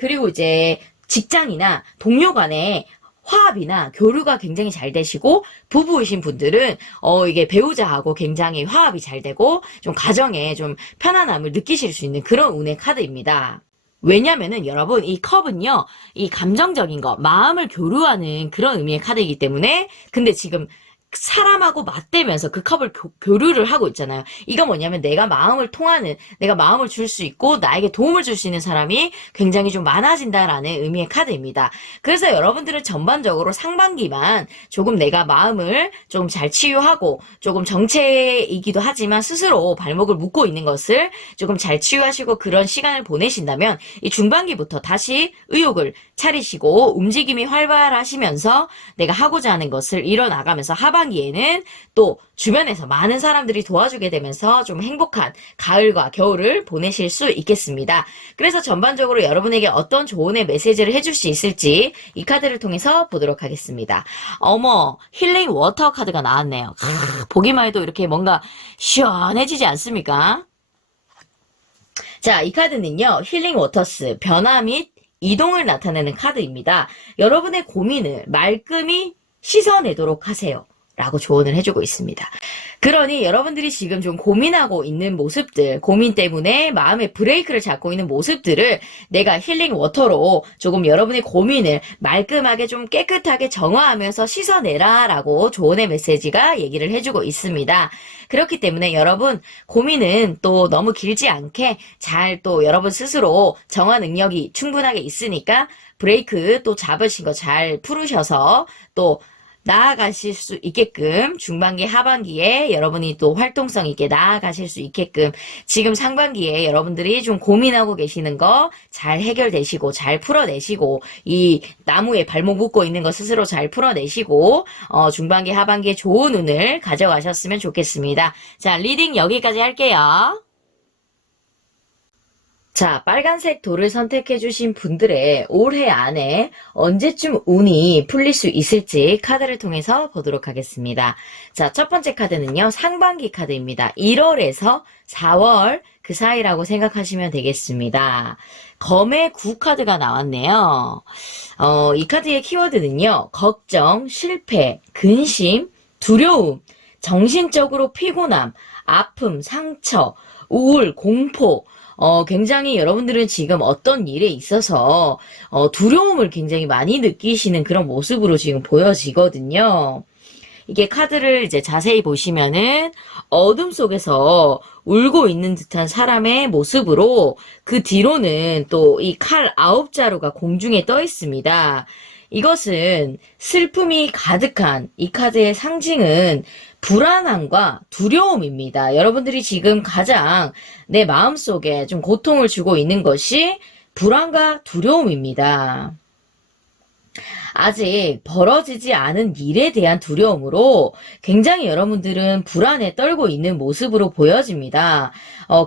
그리고 이제 직장이나 동료 간에 화합이나 교류가 굉장히 잘 되시고, 부부이신 분들은 이게 배우자하고 굉장히 화합이 잘 되고 좀 가정에 좀 편안함을 느끼실 수 있는 그런 운의 카드입니다. 왜냐면은 여러분, 이 컵은요, 이 감정적인 거, 마음을 교류하는 그런 의미의 카드이기 때문에, 근데 지금 사람하고 맞대면서 그 컵을 교류를 하고 있잖아요. 이거 뭐냐면 내가 마음을 통하는, 내가 마음을 줄 수 있고 나에게 도움을 줄 수 있는 사람이 굉장히 좀 많아진다라는 의미의 카드입니다. 그래서 여러분들은 전반적으로 상반기만 조금 내가 마음을 좀 잘 치유하고, 조금 정체이기도 하지만 스스로 발목을 묶고 있는 것을 조금 잘 치유하시고 그런 시간을 보내신다면, 이 중반기부터 다시 의욕을 차리시고 움직임이 활발하시면서 내가 하고자 하는 것을 이뤄나가면서 하반기에는 또 주변에서 많은 사람들이 도와주게 되면서 좀 행복한 가을과 겨울을 보내실 수 있겠습니다. 그래서 전반적으로 여러분에게 어떤 조언의 메시지를 해줄 수 있을지 이 카드를 통해서 보도록 하겠습니다. 어머, 힐링 워터 카드가 나왔네요. 보기만 해도 이렇게 뭔가 시원해지지 않습니까? 자, 이 카드는요, 힐링 워터스, 변화 및 이동을 나타내는 카드입니다. 여러분의 고민을 말끔히 씻어내도록 하세요 라고 조언을 해주고 있습니다. 그러니 여러분들이 지금 좀 고민하고 있는 모습들, 고민 때문에 마음의 브레이크를 잡고 있는 모습들을 내가 힐링 워터로 조금 여러분의 고민을 말끔하게 좀 깨끗하게 정화하면서 씻어내라 라고 조언의 메시지가 얘기를 해주고 있습니다. 그렇기 때문에 여러분, 고민은 또 너무 길지 않게 잘 또 여러분 스스로 정화 능력이 충분하게 있으니까 브레이크 또 잡으신 거 잘 풀으셔서 또 나아가실 수 있게끔 중반기 하반기에 여러분이 또 활동성 있게 나아가실 수 있게끔 지금 상반기에 여러분들이 좀 고민하고 계시는 거 잘 해결되시고 잘 풀어내시고 이 나무에 발목 묶고 있는 거 스스로 잘 풀어내시고 중반기 하반기에 좋은 운을 가져가셨으면 좋겠습니다. 자, 리딩 여기까지 할게요. 자, 빨간색 돌을 선택해주신 분들의 올해 안에 언제쯤 운이 풀릴 수 있을지 카드를 통해서 보도록 하겠습니다. 자, 첫 번째 카드는요, 상반기 카드입니다. 1월에서 4월 그 사이라고 생각하시면 되겠습니다. 검의 9 카드가 나왔네요. 이 카드의 키워드는요, 걱정, 실패, 근심, 두려움, 정신적으로 피곤함, 아픔, 상처, 우울, 공포, 굉장히 여러분들은 지금 어떤 일에 있어서, 두려움을 굉장히 많이 느끼시는 그런 모습으로 지금 보여지거든요. 이게 카드를 이제 자세히 보시면은 어둠 속에서 울고 있는 듯한 사람의 모습으로 그 뒤로는 또 이 칼 9자루가 공중에 떠 있습니다. 이것은 슬픔이 가득한 이 카드의 상징은 불안함과 두려움입니다. 여러분들이 지금 가장 내 마음속에 좀 고통을 주고 있는 것이 불안과 두려움입니다. 아직 벌어지지 않은 일에 대한 두려움으로 굉장히 여러분들은 불안에 떨고 있는 모습으로 보여집니다.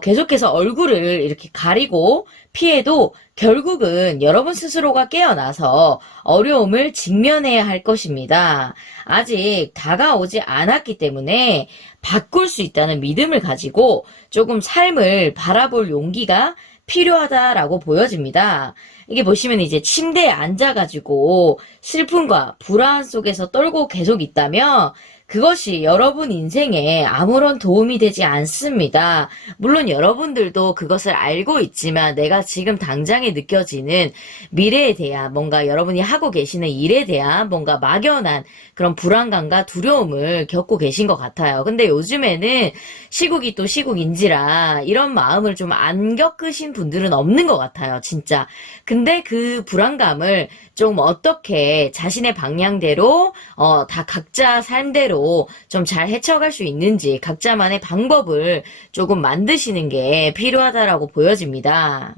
계속해서 얼굴을 이렇게 가리고 피해도 결국은 여러분 스스로가 깨어나서 어려움을 직면해야 할 것입니다. 아직 다가오지 않았기 때문에 바꿀 수 있다는 믿음을 가지고 조금 삶을 바라볼 용기가 필요하다라고 보여집니다. 이게 보시면 이제 침대에 앉아가지고 슬픔과 불안 속에서 떨고 계속 있다면 그것이 여러분 인생에 아무런 도움이 되지 않습니다. 물론 여러분들도 그것을 알고 있지만 내가 지금 당장에 느껴지는 미래에 대한 뭔가 여러분이 하고 계시는 일에 대한 뭔가 막연한 그런 불안감과 두려움을 겪고 계신 것 같아요. 근데 요즘에는 시국이 또 시국인지라 이런 마음을 좀 안 겪으신 분들은 없는 것 같아요. 진짜. 근데 그 불안감을 좀 어떻게 자신의 방향대로 다 각자 삶대로 좀 잘 헤쳐갈 수 있는지 각자만의 방법을 조금 만드시는 게 필요하다라고 보여집니다.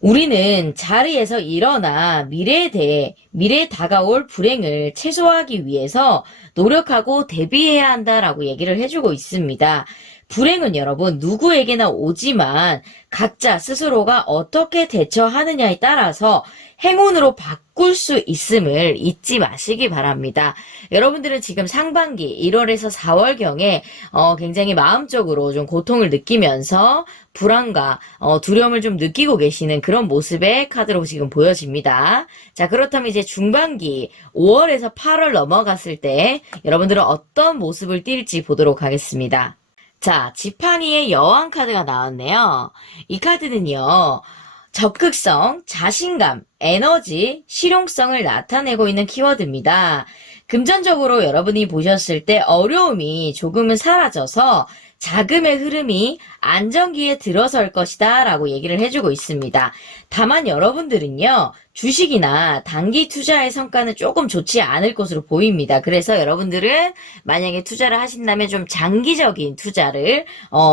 우리는 자리에서 일어나 미래에 대해 미래에 다가올 불행을 최소화하기 위해서 노력하고 대비해야 한다라고 얘기를 해주고 있습니다. 불행은 여러분 누구에게나 오지만 각자 스스로가 어떻게 대처하느냐에 따라서 행운으로 바꿀 수 있음을 잊지 마시기 바랍니다. 여러분들은 지금 상반기 1월에서 4월경에 굉장히 마음적으로 좀 고통을 느끼면서 불안과 두려움을 좀 느끼고 계시는 그런 모습의 카드로 지금 보여집니다. 자, 그렇다면 이제 중반기 5월에서 8월 넘어갔을 때 여러분들은 어떤 모습을 띌지 보도록 하겠습니다. 자, 지팡이의 여왕 카드가 나왔네요. 이 카드는요, 적극성, 자신감, 에너지, 실용성을 나타내고 있는 키워드입니다. 금전적으로 여러분이 보셨을 때 어려움이 조금은 사라져서 자금의 흐름이 안정기에 들어설 것이다 라고 얘기를 해주고 있습니다. 다만 여러분들은요, 주식이나 단기 투자의 성과는 조금 좋지 않을 것으로 보입니다. 그래서 여러분들은 만약에 투자를 하신다면 좀 장기적인 투자를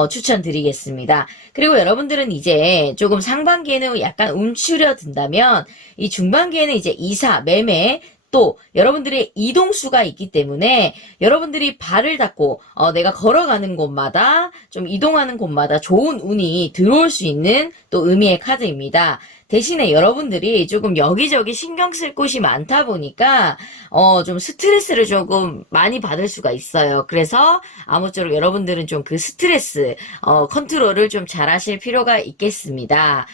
추천드리겠습니다. 그리고 여러분들은 이제 조금 상반기에는 약간 움츠려든다면 이 중반기에는 이제 이사, 매매, 또 여러분들의 이동수가 있기 때문에 여러분들이 발을 닫고 내가 걸어가는 곳마다 좀 이동하는 곳마다 좋은 운이 들어올 수 있는 또 의미의 카드입니다. 대신에 여러분들이 조금 여기저기 신경 쓸 곳이 많다 보니까 좀 스트레스를 조금 많이 받을 수가 있어요. 그래서 아무쪼록 여러분들은 좀 그 스트레스 컨트롤을 좀 잘 하실 필요가 있겠습니다.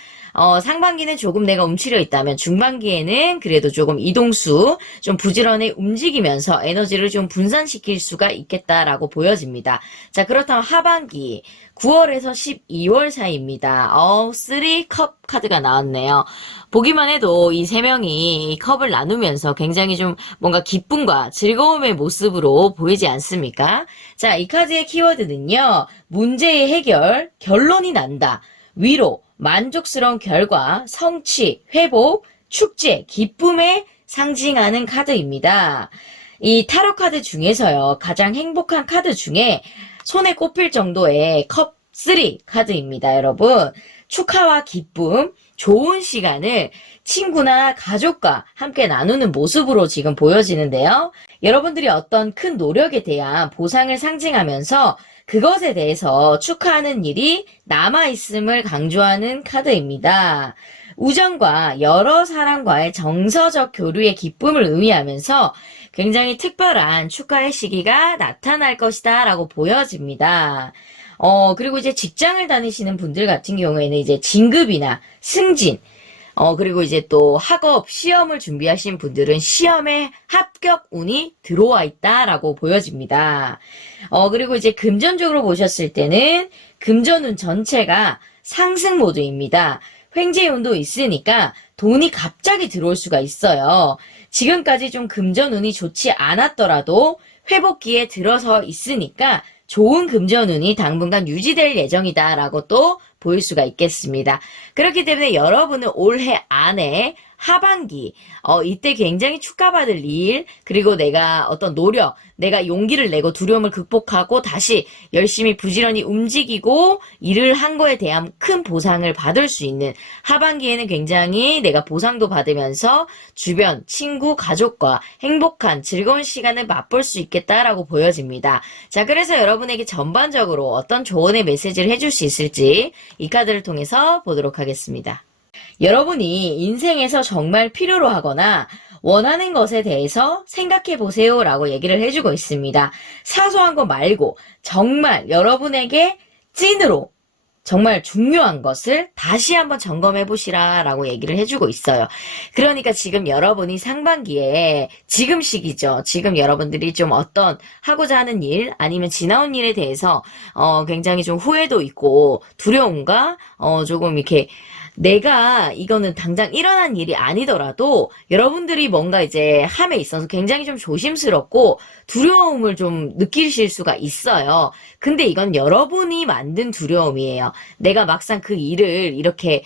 상반기는 조금 내가 움츠려 있다면 중반기에는 그래도 조금 이동수 좀 부지런히 움직이면서 에너지를 좀 분산시킬 수가 있겠다라고 보여집니다. 자, 그렇다면 하반기 9월에서 12월 사이입니다. 3컵 카드가 나왔네요. 보기만 해도 이 세 명이 이 컵을 나누면서 굉장히 좀 뭔가 기쁨과 즐거움의 모습으로 보이지 않습니까? 자, 이 카드의 키워드는요. 문제의 해결, 결론이 난다, 위로, 만족스러운 결과, 성취, 회복, 축제, 기쁨에 상징하는 카드입니다. 이 타로 카드 중에서요, 가장 행복한 카드 중에 손에 꼽힐 정도의 컵3 카드입니다, 여러분. 축하와 기쁨, 좋은 시간을 친구나 가족과 함께 나누는 모습으로 지금 보여지는데요. 여러분들이 어떤 큰 노력에 대한 보상을 상징하면서 그것에 대해서 축하하는 일이 남아있음을 강조하는 카드입니다. 우정과 여러 사람과의 정서적 교류의 기쁨을 의미하면서 굉장히 특별한 축하의 시기가 나타날 것이다 라고 보여집니다. 그리고 이제 직장을 다니시는 분들 같은 경우에는 이제 진급이나 승진, 그리고 이제 또 학업, 시험을 준비하신 분들은 시험에 합격 운이 들어와 있다라고 보여집니다. 그리고 이제 금전적으로 보셨을 때는 금전운 전체가 상승 모드입니다. 횡재운도 있으니까 돈이 갑자기 들어올 수가 있어요. 지금까지 좀 금전운이 좋지 않았더라도 회복기에 들어서 있으니까 좋은 금전운이 당분간 유지될 예정이다라고 또 보일 수가 있겠습니다. 그렇기 때문에 여러분은 올해 안에 하반기, 이때 굉장히 축하받을 일, 그리고 내가 어떤 노력, 내가 용기를 내고 두려움을 극복하고 다시 열심히 부지런히 움직이고 일을 한 거에 대한 큰 보상을 받을 수 있는 하반기에는 굉장히 내가 보상도 받으면서 주변, 친구, 가족과 행복한 즐거운 시간을 맛볼 수 있겠다라고 보여집니다. 자, 그래서 여러분에게 전반적으로 어떤 조언의 메시지를 해줄 수 있을지 이 카드를 통해서 보도록 하겠습니다. 여러분이 인생에서 정말 필요로 하거나 원하는 것에 대해서 생각해 보세요 라고 얘기를 해주고 있습니다. 사소한 거 말고 정말 여러분에게 찐으로 정말 중요한 것을 다시 한번 점검해 보시라 라고 얘기를 해주고 있어요. 그러니까 지금 여러분이 상반기에 지금 시기죠. 지금 여러분들이 좀 어떤 하고자 하는 일 아니면 지나온 일에 대해서 굉장히 좀 후회도 있고 두려움과 조금 이렇게 내가 이거는 당장 일어난 일이 아니더라도 여러분들이 뭔가 이제 함에 있어서 굉장히 좀 조심스럽고 두려움을 좀 느끼실 수가 있어요. 근데 이건 여러분이 만든 두려움이에요. 내가 막상 그 일을 이렇게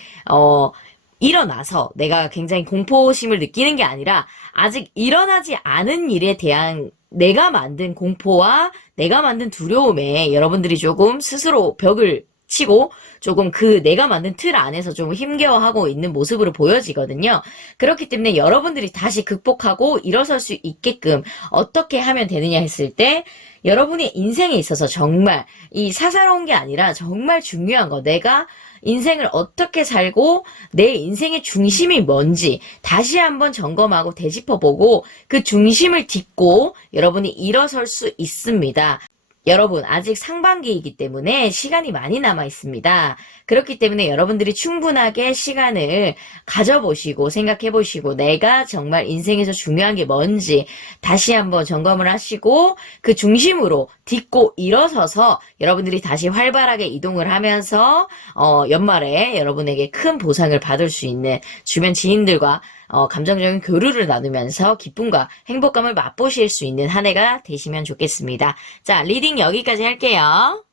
일어나서 내가 굉장히 공포심을 느끼는 게 아니라 아직 일어나지 않은 일에 대한 내가 만든 공포와 내가 만든 두려움에 여러분들이 조금 스스로 벽을 치고 조금 그 내가 만든 틀 안에서 좀 힘겨워하고 있는 모습으로 보여지거든요. 그렇기 때문에 여러분들이 다시 극복하고 일어설 수 있게끔 어떻게 하면 되느냐 했을 때 여러분의 인생에 있어서 정말 이 사사로운 게 아니라 정말 중요한 거 내가 인생을 어떻게 살고 내 인생의 중심이 뭔지 다시 한번 점검하고 되짚어보고 그 중심을 딛고 여러분이 일어설 수 있습니다. 여러분 아직 상반기이기 때문에 시간이 많이 남아 있습니다. 그렇기 때문에 여러분들이 충분하게 시간을 가져보시고 생각해보시고 내가 정말 인생에서 중요한 게 뭔지 다시 한번 점검을 하시고 그 중심으로 딛고 일어서서 여러분들이 다시 활발하게 이동을 하면서 연말에 여러분에게 큰 보상을 받을 수 있는 주변 지인들과 감정적인 교류를 나누면서 기쁨과 행복감을 맛보실 수 있는 한 해가 되시면 좋겠습니다. 자, 리딩 여기까지 할게요.